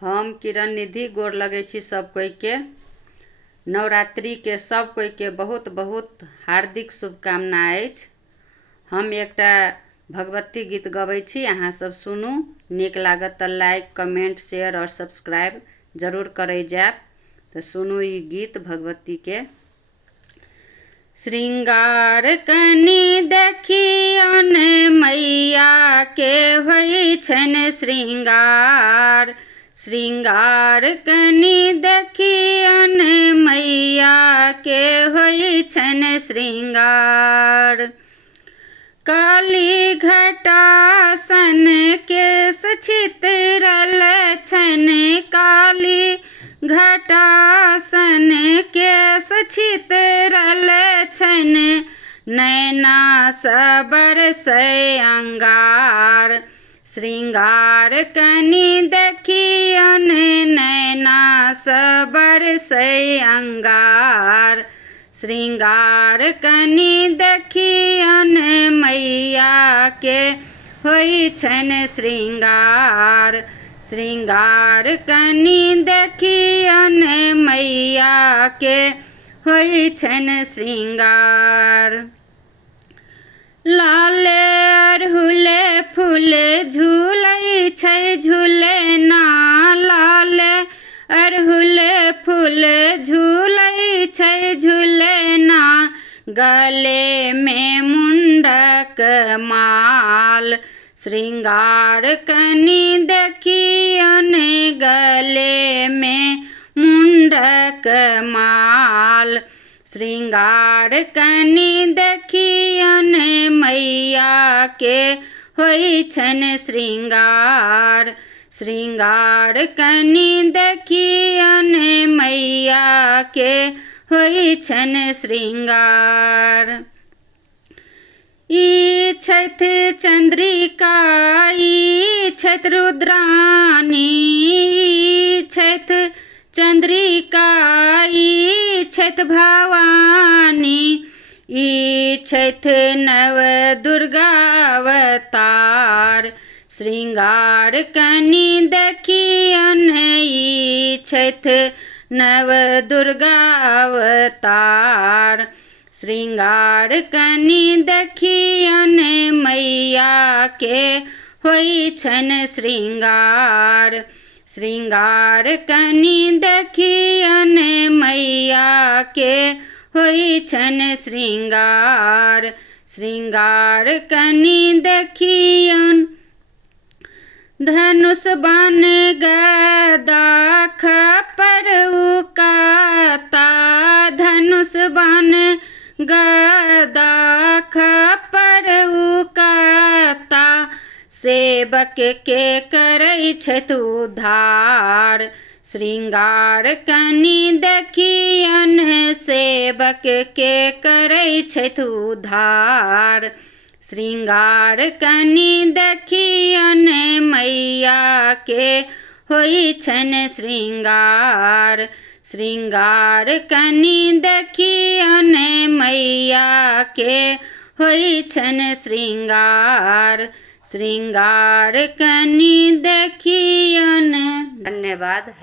हम किरण निधि गोर लगे छी सब कोई के। नवरात्रि के सब कोई के बहुत बहुत हार्दिक शुभकामना अछि। हम एकटा भगवती गीत गबै छी, अहाँ सब सुनू। नीक लागत तऽ लाइक कमेंट शेयर और सब्सक्राइब जरूर करे जाएब। तो सुनू ई गीत भगवती के। श्रृंगार कनि देखियन मैया के होइ छनि श्रृंगार। श्रृंगार कनि देखियन मैया के होइ छनि श्रृंगार। काली घटासन केश छितरल छनि, काली घटासन केश छितरल छनि, नैना सँ बरसै अंगार। श्रृंगार कनि देखियन नैना सँ बरसै अंगार। श्रृंगार कनि देखियन मैया के होइ छनि श्रृंगार। श्रृंगार कनि देखियन मैया के होइ छनि श्रृंगार। लाले अड़हुले फूल झूलै छै झूलना, लाले अड़हुले फूल झूलै छै झूलना, गले में मुंडक माल। श्रृंगार कनि देखियन गले में मुंडक माल। श्रृंगार कनि देखियन मैया के होइ छनि श्रृंगार। श्रृंगार कनि देखियन मैया के होइ छनि श्रृंगार। ई छथि चंद्रिका ई छथि रुद्रानी, ई छथि चंद्रिका ई छथि भवानी, ई छथि नव दुर्गा अवतार। श्रृंगार कनि देखियन ई छथि नव दुर्गा अवतार। श्रृंगार कनि देखियन मैया के होइ छनि श्रृंगार। श्रृंगार कनि देखियन मैया के होइ छनि श्रृंगार। श्रृंगार कनि देखियन धनुष बाण गदा खप्पर उकाता, धनुष बाण गदा खप्पर उकाता, सेवक के करै छथि उद्धार। श्रृंगार कनि देखियन सेवक के करै छथि उद्धार। श्रृंगार कनि देखियन मैया के होइ छनि श्रृंगार। श्रृंगार कनि देखियन मैया के होइ छनि श्रृंगार। श्रृंगार कनि देखियन। धन्यवाद।